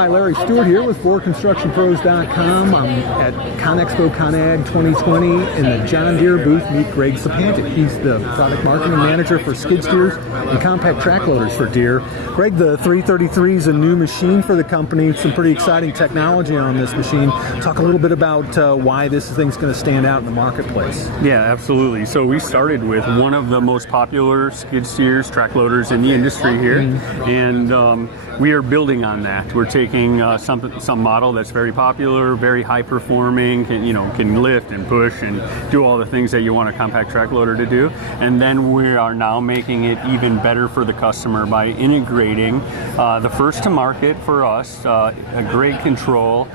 Hi, Larry Stewart here with ForConstructionPros.com. I'm at ConExpo ConAg 2020 in the John Deere booth. Meet Greg Sapantic. He's the product marketing manager for skid steers and compact track loaders for Deere. Greg, the 333 is a new machine for the company. Some pretty exciting technology on this machine. Talk a little bit about why this thing's going to stand out in the marketplace. Yeah, absolutely. So we started with one of the most popular skid steers, track loaders in the industry here, and we are building on that. We're taking some model that's very popular, very high performing, can lift and push and do all the things that you want a compact track loader to do. And then we are now making it even better for the customer by integrating the first to market for us, a grade control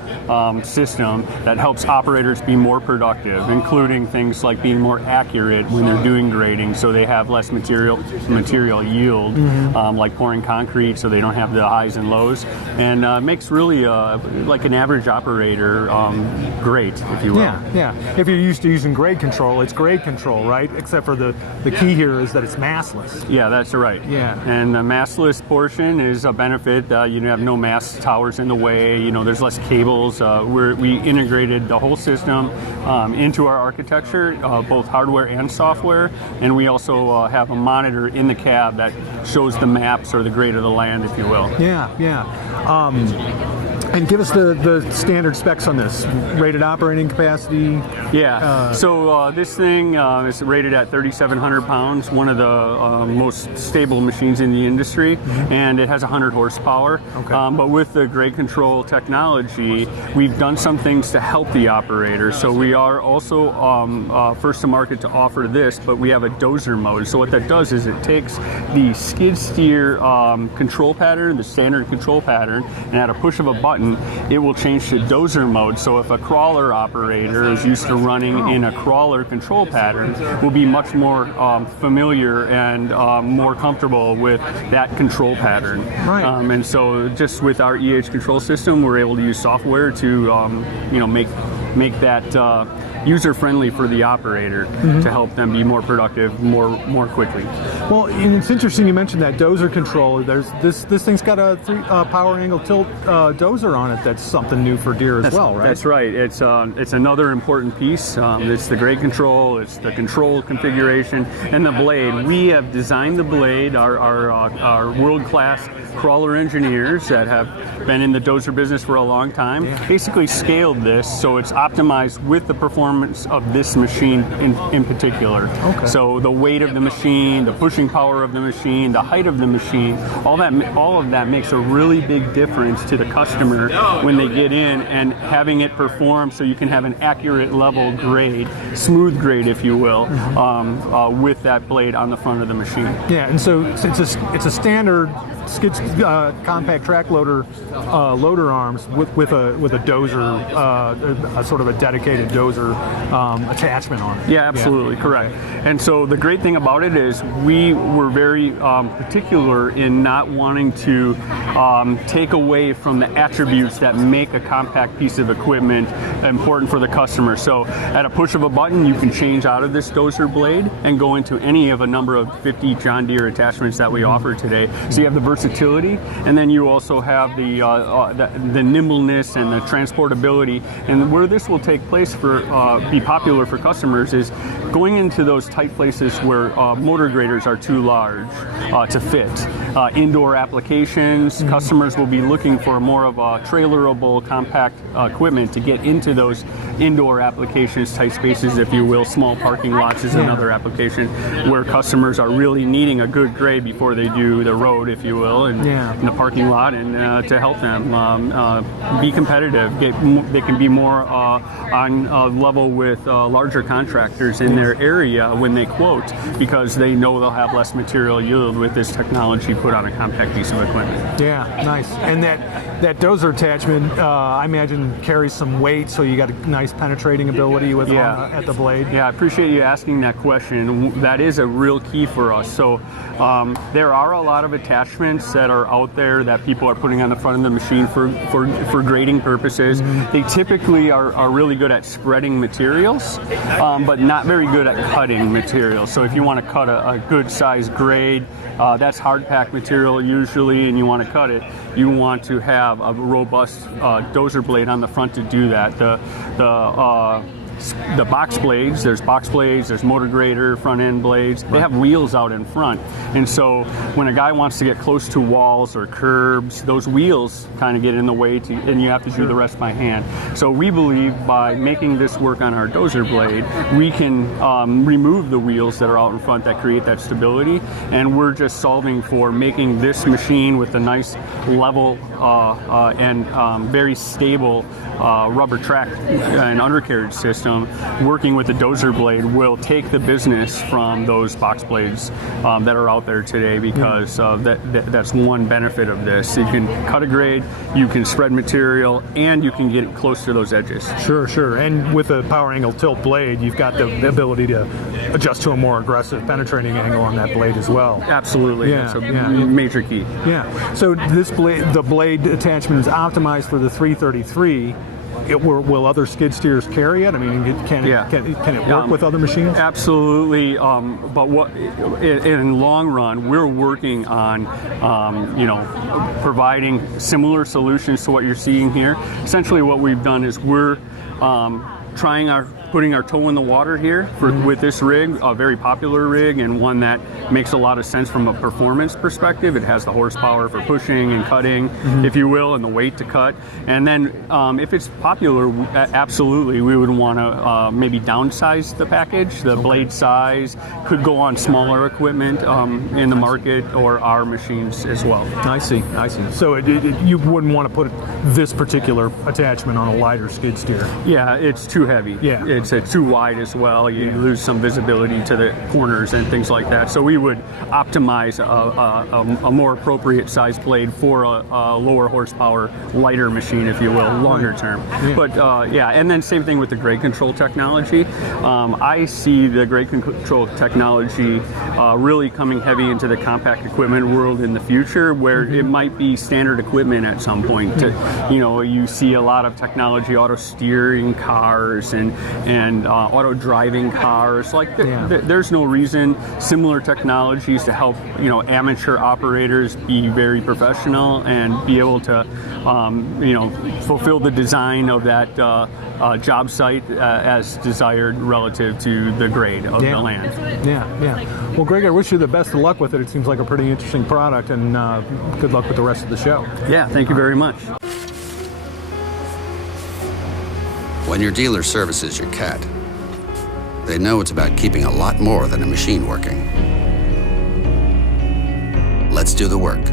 system that helps operators be more productive, including things like being more accurate when they're doing grading, so they have less material yield, like pouring concrete, so they don't have the highs and lows, and makes really like an average operator great, if you will. Yeah. If you're used to using grade control, it's grade control, right? Except for the key here is that it's mastless. Yeah, that's right. Yeah. And the mastless portion is a benefit. You have no mast towers in the way. There's less cables. We integrated the whole system into our architecture, both hardware and software, and we also have a monitor in the cab that shows the maps or the grade of the land, if you will. Yeah. And give us the standard specs on this. Rated operating capacity. Yeah. So this thing is rated at 3,700 pounds, one of the most stable machines in the industry, and it has 100 horsepower. Okay. But with the grade control technology, we've done some things to help the operator. So we are also first to market to offer this, but we have a dozer mode. So what that does is it takes the skid steer control pattern, the standard control pattern, and at a push of a button, it will change to dozer mode. So if a crawler operator is used to running in a crawler control pattern, will be much more familiar and more comfortable with that control pattern. Right. And so just with our EH control system, we're able to use software to make that user-friendly for the operator to help them be more productive more quickly. Well, and it's interesting you mentioned that dozer control. There's this thing's got a power angle tilt dozer on it. That's something new for Deere as well, right? That's right. It's another important piece. It's the grade control, it's the control configuration, and the blade. We have designed the blade. Our world-class crawler engineers that have been in the dozer business for a long time basically scaled this so it's optimized with the performance of this machine in particular. Okay. So the weight of the machine, the pushing power of the machine, the height of the machine, all of that makes a really big difference to the customer when they get in, and having it perform so you can have an accurate level grade, smooth grade, if you will, with that blade on the front of the machine. Yeah, and so it's a standard skid compact track loader loader arms with a dozer, a sort of a dedicated dozer attachment on it. Yeah, absolutely, correct. And so the great thing about it is we were very particular in not wanting to take away from the attributes that make a compact piece of equipment important for the customer. So at a push of a button, you can change out of this dozer blade and go into any of a number of 50 John Deere attachments that we offer today. So you have the versatility, and then you also have the nimbleness and the transportability. And where this will take place be popular for customers is going into those tight places where motor graders are too large to fit. Indoor applications, customers will be looking for more of a trailerable compact equipment to get into those indoor applications, tight spaces, if you will. Small parking lots is another application where customers are really needing a good grade before they do the road, if you will, in the parking lot, and to help them be competitive. They can be more on level with larger contractors in their area when they quote, because they know they'll have less material yield with this technology put on a compact piece of equipment. Yeah, nice. And that dozer attachment, I imagine, carries some weight, so you got a nice penetrating ability with at the blade. Yeah, I appreciate you asking that question. That is a real key for us. So there are a lot of attachments attachments that are out there that people are putting on the front of the machine for grading purposes. They typically are really good at spreading materials, but not very good at cutting materials. So if you want to cut a good size grade, that's hard pack material usually, and you want to cut it, you want to have a robust dozer blade on the front to do that. The box blades, there's motor grader, front end blades, they have wheels out in front. And so when a guy wants to get close to walls or curbs, those wheels kind of get in the way, and you have to do the rest by hand. So we believe by making this work on our dozer blade, we can remove the wheels that are out in front that create that stability, and we're just solving for making this machine with a nice level and very stable rubber track and undercarriage system. Working with the dozer blade will take the business from those box blades that are out there today, because that's one benefit of this. You can cut a grade, you can spread material, and you can get close to those edges. Sure. And with a power angle tilt blade, you've got the ability to adjust to a more aggressive penetrating angle on that blade as well. Absolutely. That's a major key. Yeah. So this blade, the blade attachment is optimized for the 333. Will other skid steers carry it? I mean, can it work with other machines? Absolutely. But what in long run, we're working on providing similar solutions to what you're seeing here. Essentially, what we've done is we're putting our toe in the water here with this rig, a very popular rig, and one that makes a lot of sense from a performance perspective. It has the horsepower for pushing and cutting, if you will, and the weight to cut. And then if it's popular, absolutely, we would want to maybe downsize the package. The blade size could go on smaller equipment in the market, or our machines as well. I see. So you wouldn't want to put this particular attachment on a lighter skid steer? Yeah, it's too heavy. Yeah. It's too wide as well. You lose some visibility to the corners and things like that. So we would optimize a more appropriate size blade for a lower horsepower, lighter machine, if you will, longer term. But and then same thing with the grade control technology. I see the grade control technology really coming heavy into the compact equipment world in the future, where it might be standard equipment at some point. You see a lot of technology, auto steering cars and auto driving cars. There's no reason similar technologies to help amateur operators be very professional and be able to fulfill the design of that job site as desired relative to the grade of the land. Yeah. Well, Greg, I wish you the best of luck with it. It seems like a pretty interesting product, and good luck with the rest of the show. Yeah, thank you very much. When your dealer services your cat, they know it's about keeping a lot more than a machine working. Let's do the work.